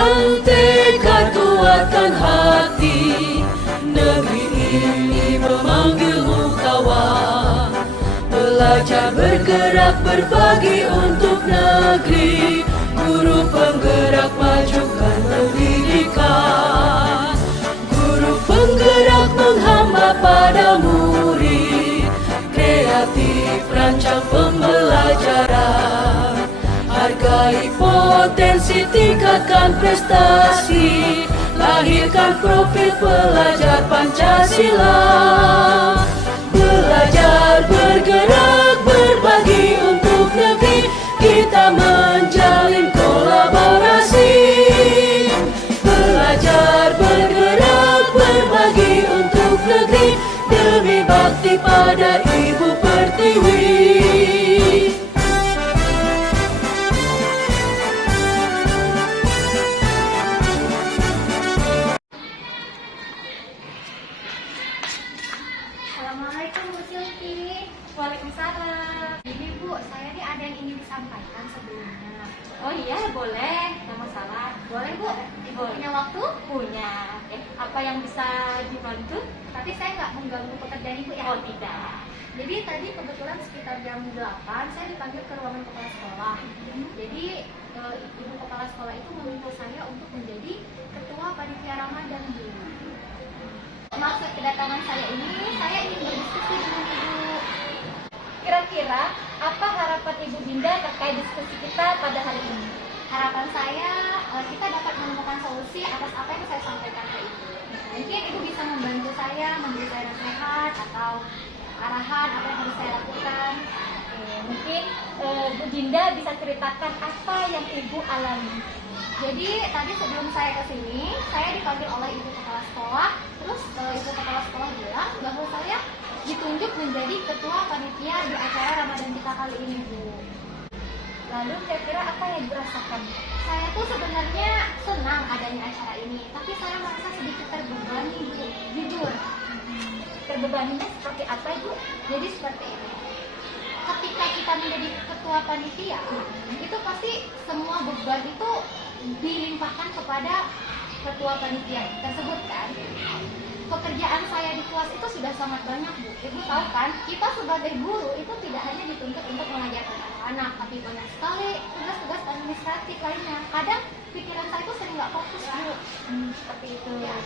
Pegang tekad, kuatkan hati, negeri ini memanggilmu kawan. Belajar, bergerak, berbagi untuk negeri, guru penggerak majukan pendidikan. Guru penggerak menghamba pada murid, kreatif rancang pembelajaran. Hargai potensi, tingkatkan prestasi, lahirkan profil pelajar Pancasila. Belajar, bergerak, berbagi untuk negeri, kita menjalin kolaborasi. Belajar, bergerak, berbagi untuk negeri, demi bakti pada Ibu Pertiwi. Assalamualaikum Bu Silvi. Waalaikumsalam. Ini Bu, saya nih ada yang ingin disampaikan sebelumnya. Oh iya, boleh. Nggak masalah. Boleh Bu? Ibu Boleh. punya waktu? Punya. Apa yang bisa dibantu? Tapi saya nggak mengganggu pekerjaan Ibu ya? Oh tidak. Jadi tadi kebetulan sekitar jam 8 saya dipanggil ke ruangan kepala sekolah. Jadi Ibu kepala sekolah itu meminta saya untuk menjadi ketua panitia Ramadan Bu. Maksud kedatangan saya ini, saya ingin berdiskusi dengan Ibu. Kira-kira apa harapan Ibu Dinda terkait diskusi kita pada hari ini? Harapan saya kita dapat menemukan solusi atas apa yang saya sampaikan ke Ibu. Mungkin Ibu bisa membantu saya, memberi saya nasihat atau arahan apa yang harus saya lakukan. Mungkin Bu Dinda bisa ceritakan apa yang Ibu alami. Jadi tadi sebelum saya ke sini, saya dipanggil oleh Ibu Kepala Sekolah. Terus Ibu Kepala Sekolah bilang bahwa saya ditunjuk menjadi ketua panitia di acara Ramadan kita kali ini, Bu. Lalu kira-kira apa yang Ibu rasakan? Saya tuh sebenarnya senang adanya acara ini, tapi saya merasa sedikit terbebani, Bu. Jujur. Terbebaninya seperti apa, Ibu? Jadi seperti ini. Ketika kita menjadi ketua panitia, itu pasti semua beban itu dilimpahkan kepada ketua panitia tersebut kan. Pekerjaan saya di kelas itu sudah sangat banyak, Bu. Ibu tahu kan, kita sebagai guru itu tidak hanya dituntut untuk mengajarkan anak-anak, tapi banyak sekali tugas-tugas administratif lainnya. Kadang pikiran saya itu sering nggak fokus, Bu. Seperti itu. Ya.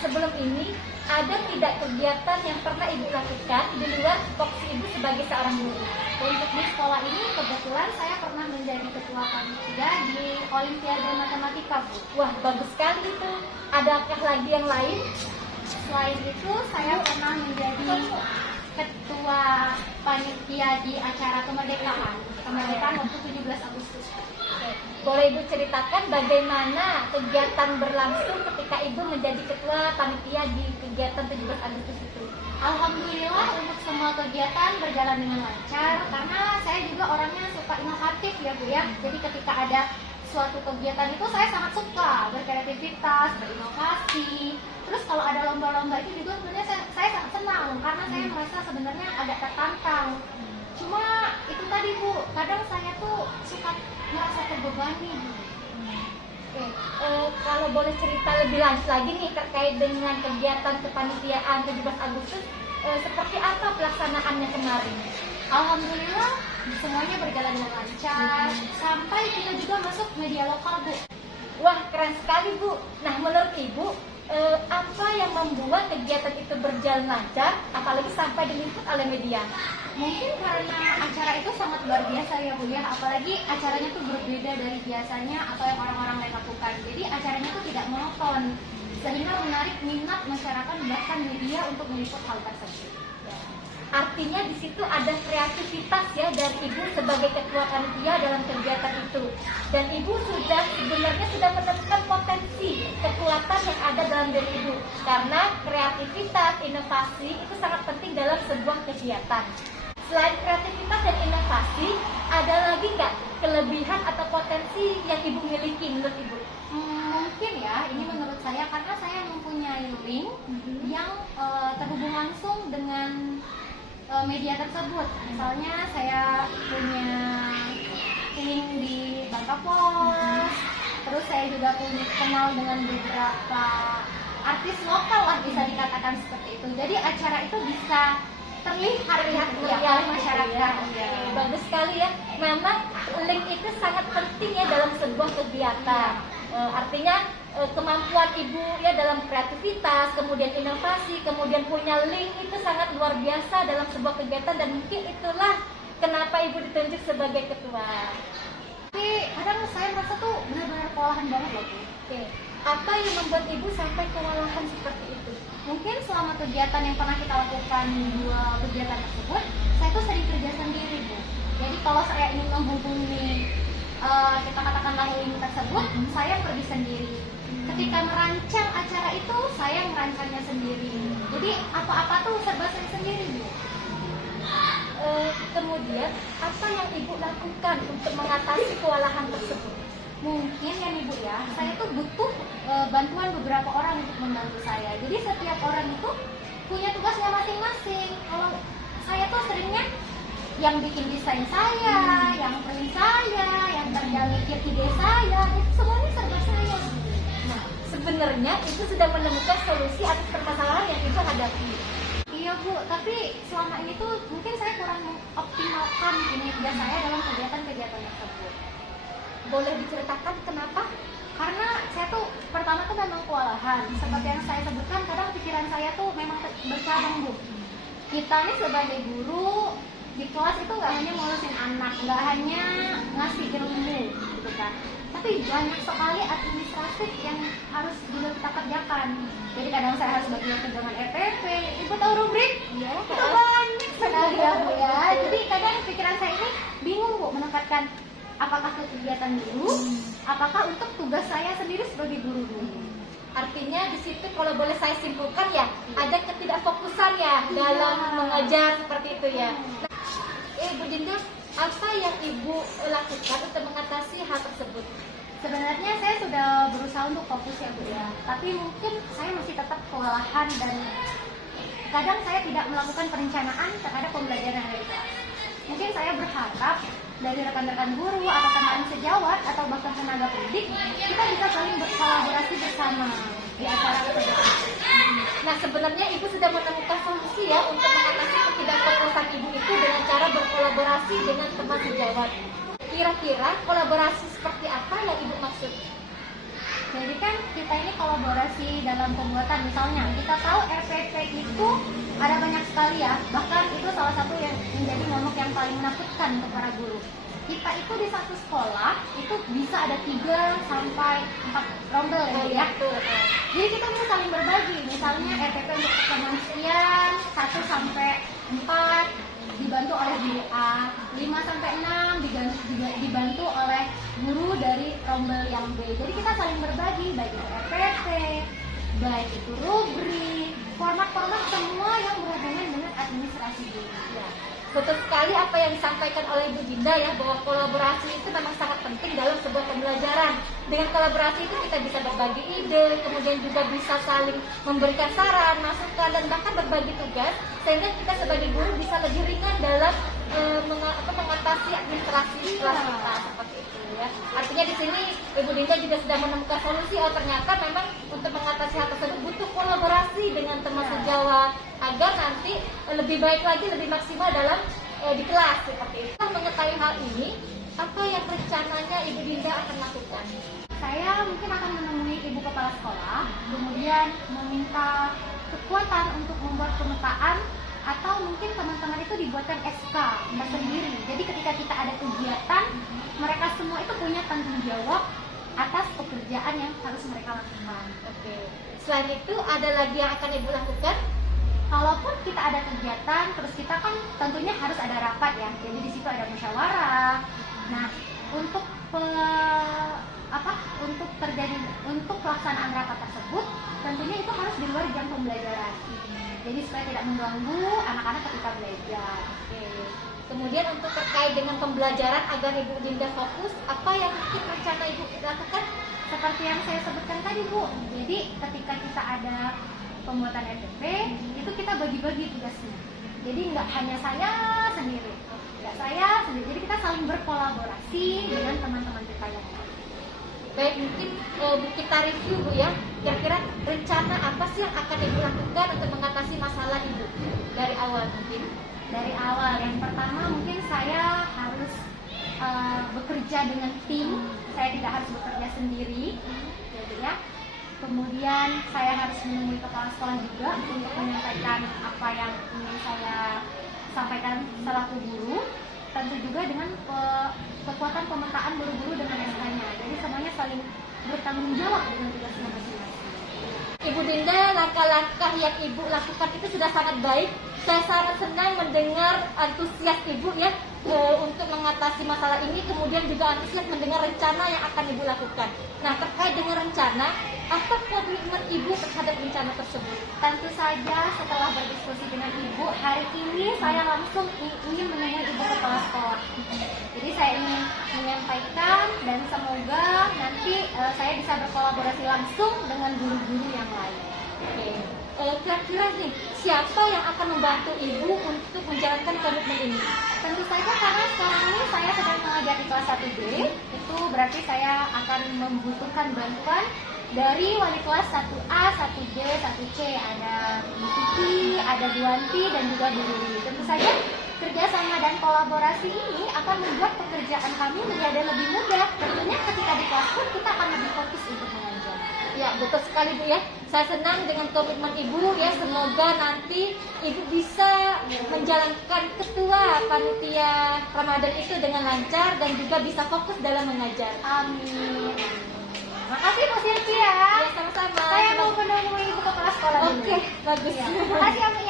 Sebelum ini, ada tidak kegiatan yang pernah Ibu lakukan di luar tupoksi Ibu sebagai seorang guru? Untuk di sekolah ini kebetulan saya pernah menjadi ketua panitia di Olimpiade Matematika, Bu. Wah, bagus sekali itu. Adakah lagi yang lain? Selain itu saya pernah menjadi ketua panitia di acara kemerdekaan waktu 17 Agustus. Boleh Ibu ceritakan bagaimana kegiatan berlangsung ketika Ibu menjadi ketua panitia di kegiatan 17 Agustus itu? Alhamdulillah untuk semua kegiatan berjalan dengan lancar karena saya juga orangnya suka inovatif ya Bu ya. Jadi ketika ada suatu kegiatan itu saya sangat suka berkreativitas, berinovasi. Terus kalau ada lomba-lomba itu juga sebenarnya saya sangat senang karena saya merasa sebenarnya agak tertantang. Cuma itu tadi Bu, kadang saya tuh suka merasa terbebani Bu. Kalau boleh cerita lebih lanjut lagi nih terkait dengan kegiatan kepanitiaan 17 Agustus, seperti apa pelaksanaannya kemarin? Alhamdulillah semuanya berjalan dengan lancar sampai kita juga masuk media lokal Bu. Wah, keren sekali Bu. Nah, menurut Ibu, apa yang membuat kegiatan itu berjalan lancar, apalagi sampai diliput oleh media? Mungkin karena acara itu sangat luar biasa ya Bu ya, apalagi acaranya tuh berbeda dari biasanya atau yang orang-orang lain lakukan. Jadi acaranya tuh tidak monoton, sehingga menarik minat masyarakat bahkan media untuk meliput hal tersebut. Artinya di situ ada kreativitas ya dari Ibu sebagai ketua panitia dalam kegiatan itu. Dan Ibu sebenarnya sudah menemukan potensi kekuatan yang ada dalam diri Ibu. Karena kreativitas, inovasi itu sangat penting dalam sebuah kegiatan. Selain kreativitas dan inovasi, ada lagi nggak kelebihan atau potensi yang Ibu miliki menurut Ibu? Mungkin ya, ini menurut saya karena saya mempunyai link yang terhubung langsung dengan media tersebut. Misalnya saya punya link di Bangka Pos, Terus saya juga kenal dengan beberapa artis lokal lah, bisa dikatakan seperti itu. Jadi acara itu bisa terlihat ya oleh masyarakat. Bagus sekali ya. Memang link itu sangat penting ya dalam sebuah kegiatan. Artinya kemampuan ibu ya dalam kreativitas, kemudian inovasi, kemudian punya link itu sangat luar biasa dalam sebuah kegiatan, dan mungkin itulah kenapa ibu ditunjuk sebagai ketua. Tapi kadang saya merasa tuh benar-benar kewalahan banget loh Bu. Oke. Apa yang membuat ibu sampai kewalahan seperti itu? Mungkin selama kegiatan yang pernah kita lakukan, 2 kegiatan tersebut, saya tuh sering kerja sendiri Bu. Jadi kalau saya ingin menghubungi kita katakanlah link tersebut, saya pergi sendiri. Ketika merancang acara itu, saya merancangnya sendiri. Jadi apa-apa tuh serba saya sendiri Bu. Kemudian apa yang ibu lakukan untuk mengatasi kewalahan tersebut? Mungkin ya Ibu ya, saya tuh butuh bantuan beberapa orang untuk membantu saya. Jadi setiap orang itu punya tugasnya masing-masing. Kalau saya tuh seringnya yang bikin desain saya, yang print saya, yang kerja mikir ide saya, itu semuanya serba saya. Nah, sebenarnya itu sudah menemukan solusi atas permasalahan yang ibu hadapi. Iya Bu, tapi selama ini tuh mungkin saya kurang mengoptimalkan kinerja saya dalam kegiatan-kegiatan tersebut. Boleh diceritakan kenapa? Karena saya tuh pertama tuh memang kewalahan. Seperti yang saya sebutkan, kadang pikiran saya tuh memang bercabang Bu. Kita nih sebagai guru di kelas itu nggak hanya ngurusin anak, nggak hanya ngasih ilmu gitu kan, tapi banyak sekali administratif yang harus juga kita kerjakan. Jadi kadang saya harus bagi waktu dengan RPP. Ibu tahu rubrik? Iya. Itu banyak sekali ya Bu ya. Jadi kadang pikiran saya ini bingung Bu menempatkan apakah ke kegiatan guru, apakah untuk tugas saya sendiri sebagai guru dulu. Artinya di situ kalau boleh saya simpulkan ya, ada ketidakfokusan ya dalam mengajar seperti itu ya. Nah, Bu Dinda, apa yang ibu lakukan untuk mengatasi hal tersebut? Sebenarnya saya sudah berusaha untuk fokus ya Bu ya, tapi mungkin saya masih tetap kewalahan dan kadang saya tidak melakukan perencanaan terhadap pembelajaran dari kelas. Mungkin saya berharap dari rekan-rekan guru atau teman sejawat atau bahkan tenaga pendidik, kita bisa saling berkolaborasi bersama di acara tersebut. Nah, sebenarnya ibu sudah menemukan solusi ya untuk mengatasi ketidakfokusan ibu itu dengan cara berkolaborasi dengan teman sejawat. Kira-kira kolaborasi seperti apa yang ibu maksud? Jadi kan kita ini kolaborasi dalam pembuatan, misalnya kita tahu RPP itu ada banyak sekali ya, bahkan itu salah satu yang menjadi momok yang paling menakutkan untuk para guru. Kita itu di satu sekolah itu bisa ada 3 sampai 4 rombel ya. Jadi kita bisa saling berbagi, misalnya RPP untuk pertemuan sekian 1 sampai 4 dibantu oleh guru A, 5 sampai 6 dibantu oleh guru dari rombel yang B. Jadi kita saling berbagi, baik itu RPP, baik itu rubrik, format-format semua yang berhubungan dengan administrasi guru. Ya, betul sekali apa yang disampaikan oleh Ibu Dinda ya, bahwa kolaborasi itu memang sangat penting dalam sebuah pembelajaran. Dengan kolaborasi itu kita bisa berbagi ide, kemudian juga bisa saling memberikan saran, masukan, dan bahkan berbagi tugas, sehingga kita sebagai guru bisa lebih ringan dalam mengatasi administrasi kelas kita seperti itu ya. Artinya di sini Ibu Dinda juga sudah menemukan solusi. Oh, ternyata memang untuk mengatasi hal tersebut butuh kolaborasi dengan teman sejawat agar nanti lebih baik lagi, lebih maksimal dalam di kelas seperti itu. Mengetahui hal ini, apa yang rencananya Ibu Dinda akan lakukan? Saya mungkin akan menemui ibu kepala sekolah, kemudian meminta kekuatan untuk membuat pemetaan, atau mungkin teman-teman itu dibuatkan SK tersendiri. Jadi ketika kita ada kegiatan, mereka semua itu punya tanggung jawab atas pekerjaan yang harus mereka lakukan. Oke. Selain itu, ada lagi yang akan Ibu lakukan? Kalaupun kita ada kegiatan, terus kita kan tentunya harus ada rapat ya. Jadi di situ ada musyawarah. Nah, untuk untuk pelaksanaan rapat tersebut, tentunya itu harus di luar jam pembelajaran. Jadi supaya tidak mengganggu anak-anak ketika belajar. Oke. Kemudian untuk terkait dengan pembelajaran agar Ibu Dinda fokus, apa yang mungkin rencana Ibu lakukan? Seperti yang saya sebutkan tadi Bu, jadi ketika kita ada pembuatan RPP, itu kita bagi-bagi tugasnya. Jadi nggak hanya saya sendiri, jadi kita saling berkolaborasi dengan teman-teman kita yang lain. Baik, mungkin kita review Bu ya. Kira-kira rencana apa sih yang akan Ibu lakukan untuk mengatasi masalah Ibu dari awal mungkin? Dari awal, yang pertama mungkin saya harus bekerja dengan tim. Saya tidak harus bekerja sendiri, gitu ya. Kemudian saya harus menemui kepala sekolah juga untuk menyampaikan apa yang ingin saya sampaikan selaku guru. Tentu juga dengan kekuatan pemetaan guru-guru dengan SK-nya. Jadi semuanya saling bertanggung jawab dengan tugasnya masing-masing. Ibu Dinda, langkah-langkah yang Ibu lakukan itu sudah sangat baik. Saya sangat senang mendengar antusias Ibu ya untuk mengatasi masalah ini, kemudian juga antusias mendengar rencana yang akan Ibu lakukan. Nah, terkait dengan rencana, apa komitmen Ibu terhadap rencana tersebut? Tentu saja setelah berdiskusi dengan Ibu, hari ini saya langsung ingin menemui Ibu kepala sekolah. Jadi saya ingin menyampaikan dan semoga nanti saya bisa berkolaborasi langsung dengan guru-guru yang lain. Oke. Kira-kira nih, siapa yang akan membantu Ibu untuk menjalankan komitmen ini? Tentu saja karena sekarang ini saya sedang mengajar di kelas 1B, itu berarti saya akan membutuhkan bantuan dari wali kelas 1A, 1B, 1C, ada Bu Kiki, ada Bu Wanti, dan juga Bu Riri. Tentu saja kerjasama dan kolaborasi ini akan membuat pekerjaan kami menjadi lebih mudah. Tentunya ketika di kelas pun kita akan lebih fokus untuk mengajar. Ya, betul sekali Bu ya. Saya senang dengan komitmen Ibu ya. Semoga nanti Ibu bisa menjalankan ketua panitia Ramadan itu dengan lancar dan juga bisa fokus dalam mengajar. Amin. Makasih Bu Silvi ya. Ya, sama-sama. Saya mau menemui Ibu kepala sekolah dulu. Oke, bagus. Ya. Makasih ya Bu.